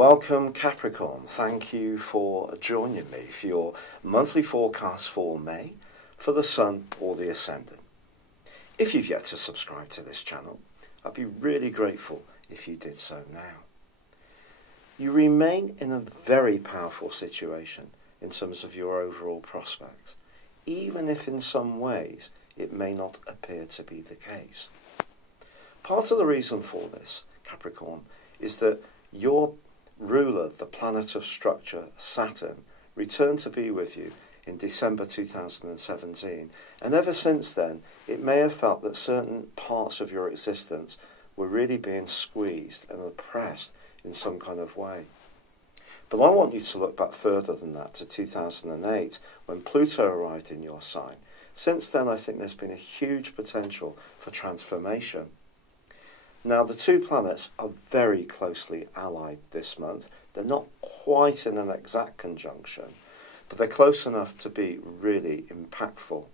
Welcome Capricorn, thank you for joining me for your monthly forecast for May for the Sun or the Ascendant. If you've yet to subscribe to this channel, I'd be really grateful if you did so now. You remain in a very powerful situation in terms of your overall prospects, even if in some ways it may not appear to be the case. Part of the reason for this, Capricorn, is that your ruler, the planet of structure, Saturn, returned to be with you in December 2017, and ever since then it may have felt that certain parts of your existence were really being squeezed and oppressed in some kind of way. But I want you to look back further than that to 2008 when Pluto arrived in your sign. Since then I think there's been a huge potential for transformation. Now, the two planets are very closely allied this month. They're not quite in an exact conjunction, but they're close enough to be really impactful.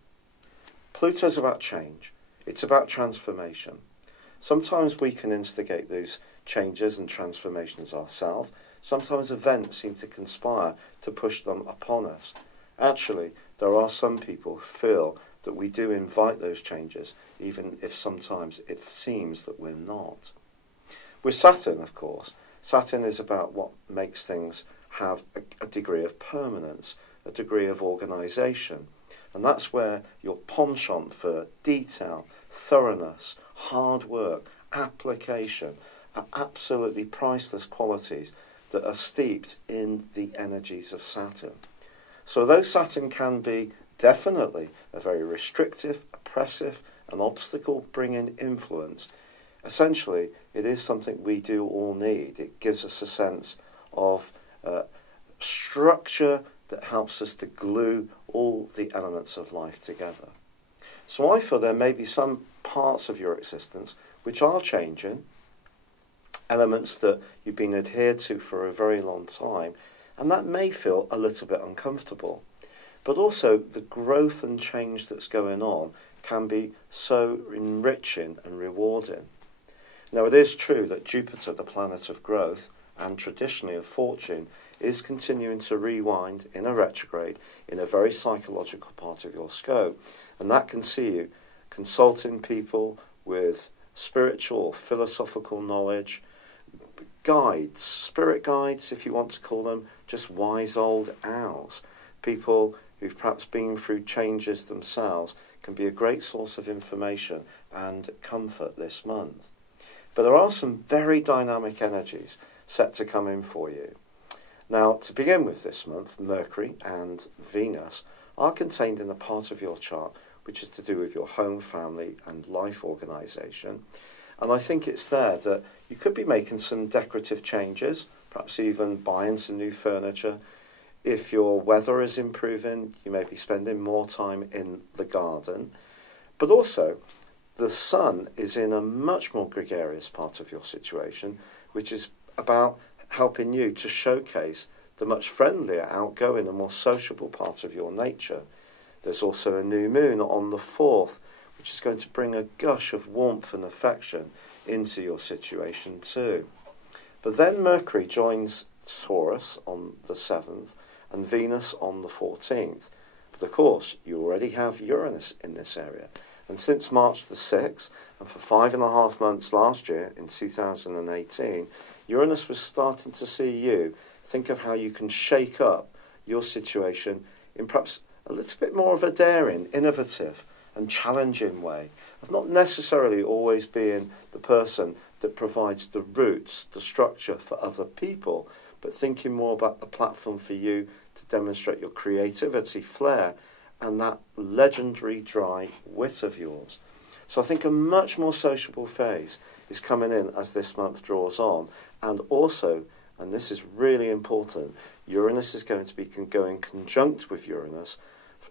Pluto's about change. It's about transformation. Sometimes we can instigate those changes and transformations ourselves. Sometimes events seem to conspire to push them upon us. Actually, there are some people who feel that we do invite those changes, even if sometimes it seems that we're not. With Saturn, of course, Saturn is about what makes things have a degree of permanence, a degree of organisation. And that's where your penchant for detail, thoroughness, hard work, application are absolutely priceless qualities that are steeped in the energies of Saturn. So though Saturn can be definitely a very restrictive, oppressive and obstacle-bringing influence, essentially it is something we do all need. It gives us a sense of structure that helps us to glue all the elements of life together. So I feel there may be some parts of your existence which are changing, elements that you've been adhered to for a very long time, and that may feel a little bit uncomfortable. But also the growth and change that's going on can be so enriching and rewarding. Now it is true that Jupiter, the planet of growth and traditionally of fortune, is continuing to rewind in a retrograde in a very psychological part of your scope. And that can see you consulting people with spiritual or philosophical knowledge, guides, spirit guides if you want to call them, just wise old owls, people who've perhaps been through changes themselves, can be a great source of information and comfort this month. But there are some very dynamic energies set to come in for you. Now, to begin with this month, Mercury and Venus are contained in a part of your chart which is to do with your home, family and life organisation. And I think it's there that you could be making some decorative changes, perhaps even buying some new furniture. If your weather is improving, you may be spending more time in the garden. But also, the Sun is in a much more gregarious part of your situation, which is about helping you to showcase the much friendlier, outgoing and more sociable part of your nature. There's also a new moon on the 4th, which is going to bring a gush of warmth and affection into your situation too. But then Mercury joins Taurus on the 7th, and Venus on the 14th. But of course, you already have Uranus in this area. And since March the 6th, and for 5.5 months last year, in 2018, Uranus was starting to see you think of how you can shake up your situation in perhaps a little bit more of a daring, innovative and challenging way, of not necessarily always being the person that provides the roots, the structure for other people, but thinking more about the platform for you to demonstrate your creativity, flair, and that legendary dry wit of yours. So I think a much more sociable phase is coming in as this month draws on. And also, and this is really important, Uranus is going to be going conjunct with Uranus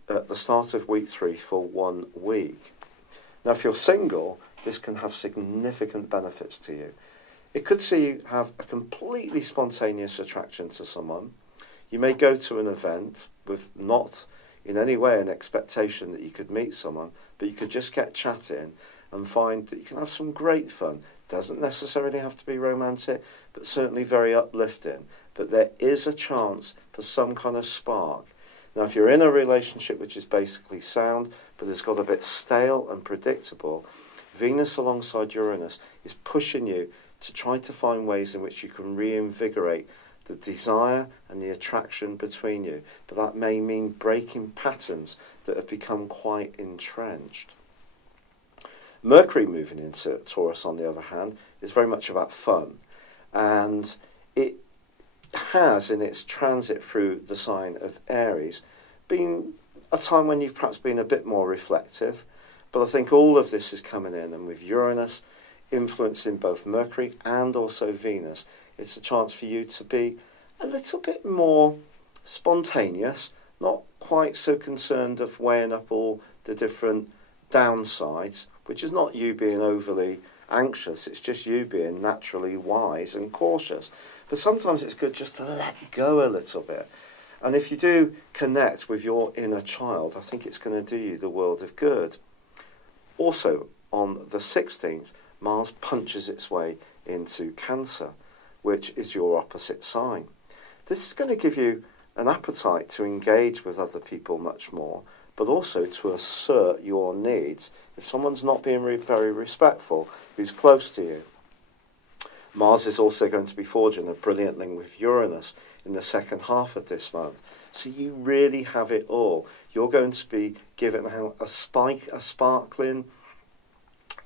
at the start of week 3 for 1 week. Now, if you're single, this can have significant benefits to you. It could see you have a completely spontaneous attraction to someone. You may go to an event with not in any way an expectation that you could meet someone, but you could just get chatting and find that you can have some great fun. Doesn't necessarily have to be romantic, but certainly very uplifting. But there is a chance for some kind of spark. Now, if you're in a relationship which is basically sound, but it's got a bit stale and predictable, Venus alongside Uranus is pushing you to try to find ways in which you can reinvigorate the desire and the attraction between you. But that may mean breaking patterns that have become quite entrenched. Mercury moving into Taurus, on the other hand, is very much about fun. And it has, in its transit through the sign of Aries, been a time when you've perhaps been a bit more reflective. But I think all of this is coming in, and with Uranus influencing both Mercury and also Venus, it's a chance for you to be a little bit more spontaneous, not quite so concerned of weighing up all the different downsides, which is not you being overly anxious, it's just you being naturally wise and cautious. But sometimes it's good just to let go a little bit. And if you do connect with your inner child, I think it's going to do you the world of good. Also, on the 16th, Mars punches its way into Cancer, which is your opposite sign. This is going to give you an appetite to engage with other people much more, but also to assert your needs if someone's not being very respectful, who's close to you. Mars is also going to be forging a brilliant link with Uranus in the second half of this month. So you really have it all. You're going to be given out a sparkling,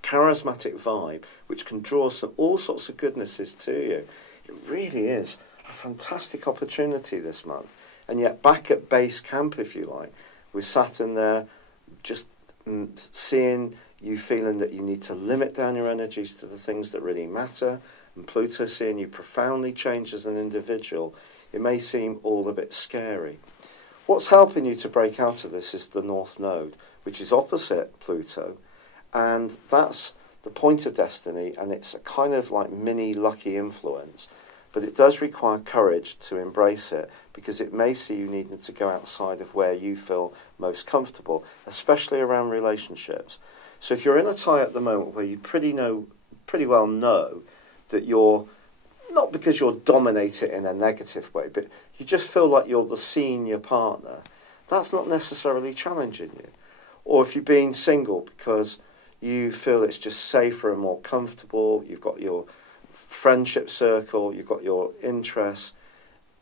charismatic vibe, which can draw all sorts of goodnesses to you. It really is a fantastic opportunity this month. And yet back at base camp, if you like, with Saturn there, just seeing you feeling that you need to limit down your energies to the things that really matter, and Pluto seeing you profoundly change as an individual, it may seem all a bit scary. What's helping you to break out of this is the North Node, which is opposite Pluto, and that's the point of destiny, and it's a kind of like mini lucky influence. But it does require courage to embrace it, because it may see you needing to go outside of where you feel most comfortable, especially around relationships. So if you're in a tie at the moment where you pretty well know that you're, not because you're dominated in a negative way, but you just feel like you're the senior partner, that's not necessarily challenging you. Or if you've been single because you feel it's just safer and more comfortable, you've got your friendship circle, you've got your interests,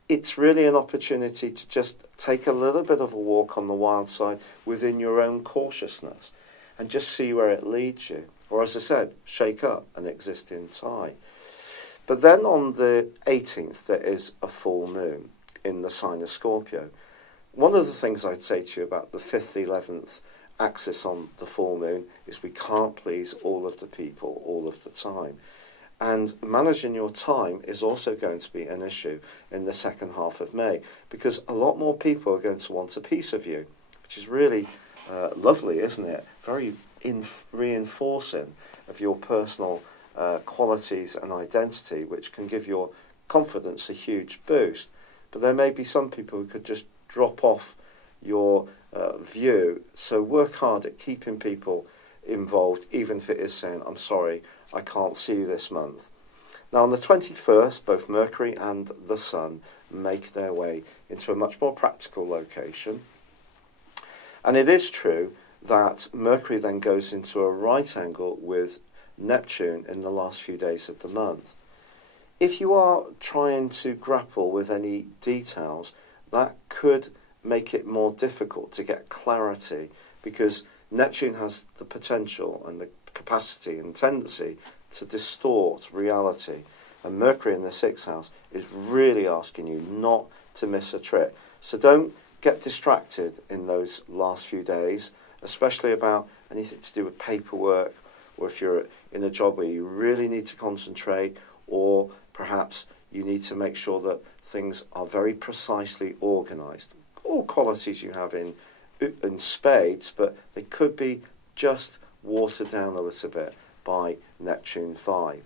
it's really an opportunity to just take a little bit of a walk on the wild side within your own cautiousness and just see where it leads you. Or as I said, shake up an existing tie. But then on the 18th, there is a full moon in the sign of Scorpio. One of the things I'd say to you about the 5th, 11th axis on the full moon is we can't please all of the people all of the time. And managing your time is also going to be an issue in the second half of May, because a lot more people are going to want a piece of you, which is really lovely, isn't it? Very reinforcing of your personal qualities and identity, which can give your confidence a huge boost. But there may be some people who could just drop off your view. So work hard at keeping people involved, even if it is saying, I'm sorry, I can't see you this month. Now on the 21st, both Mercury and the Sun make their way into a much more practical location. And it is true that Mercury then goes into a right angle with Neptune in the last few days of the month. If you are trying to grapple with any details, that could make it more difficult to get clarity, because Neptune has the potential and the capacity and tendency to distort reality. And Mercury in the 6th house is really asking you not to miss a trick. So don't get distracted in those last few days, especially about anything to do with paperwork, or if you're in a job where you really need to concentrate, or perhaps you need to make sure that things are very precisely organised. All qualities you have in spades, but they could be just watered down a little bit by Neptune 5.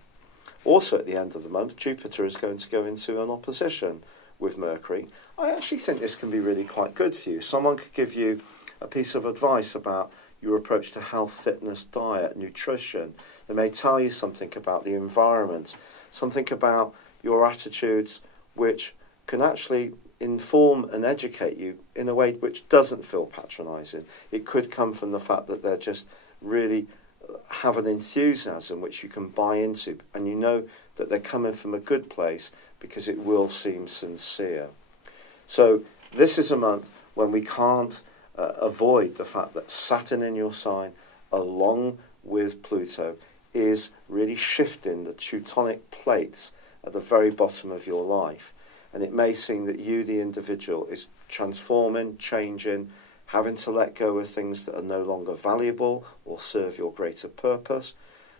Also at the end of the month, Jupiter is going to go into an opposition with Mercury. I actually think this can be really quite good for you. Someone could give you a piece of advice about your approach to health, fitness, diet, nutrition. They may tell you something about the environment, something about your attitudes, which can actually inform and educate you in a way which doesn't feel patronising. It could come from the fact that they're just really have an enthusiasm which you can buy into, and you know that they're coming from a good place because it will seem sincere. So this is a month when we can't avoid the fact that Saturn in your sign, along with Pluto, is really shifting the Teutonic plates at the very bottom of your life. And it may seem that you, the individual, is transforming, changing, having to let go of things that are no longer valuable or serve your greater purpose.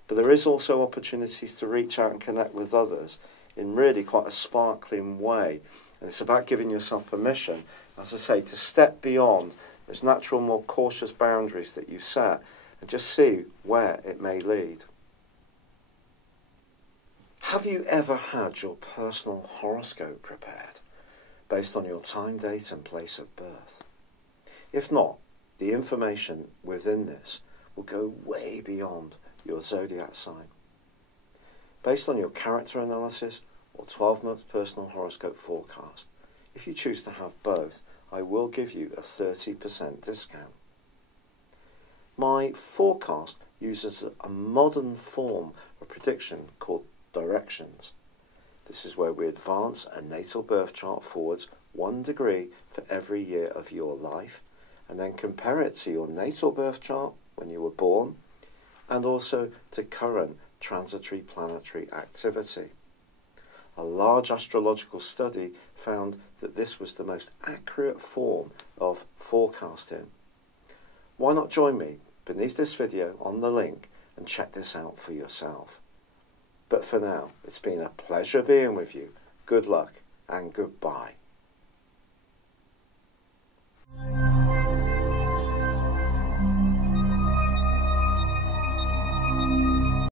But there is also opportunities to reach out and connect with others in really quite a sparkling way. And it's about giving yourself permission, as I say, to step beyond those natural, more cautious boundaries that you set and just see where it may lead. Have you ever had your personal horoscope prepared based on your time, date and place of birth? If not, the information within this will go way beyond your zodiac sign. Based on your character analysis or 12-month personal horoscope forecast, if you choose to have both, I will give you a 30% discount. My forecast uses a modern form of prediction called directions. This is where we advance a natal birth chart forwards 1 degree for every year of your life, and then compare it to your natal birth chart when you were born, and also to current transitory planetary activity. A large astrological study found that this was the most accurate form of forecasting. Why not join me beneath this video on the link and check this out for yourself? But for now, it's been a pleasure being with you. Good luck and goodbye.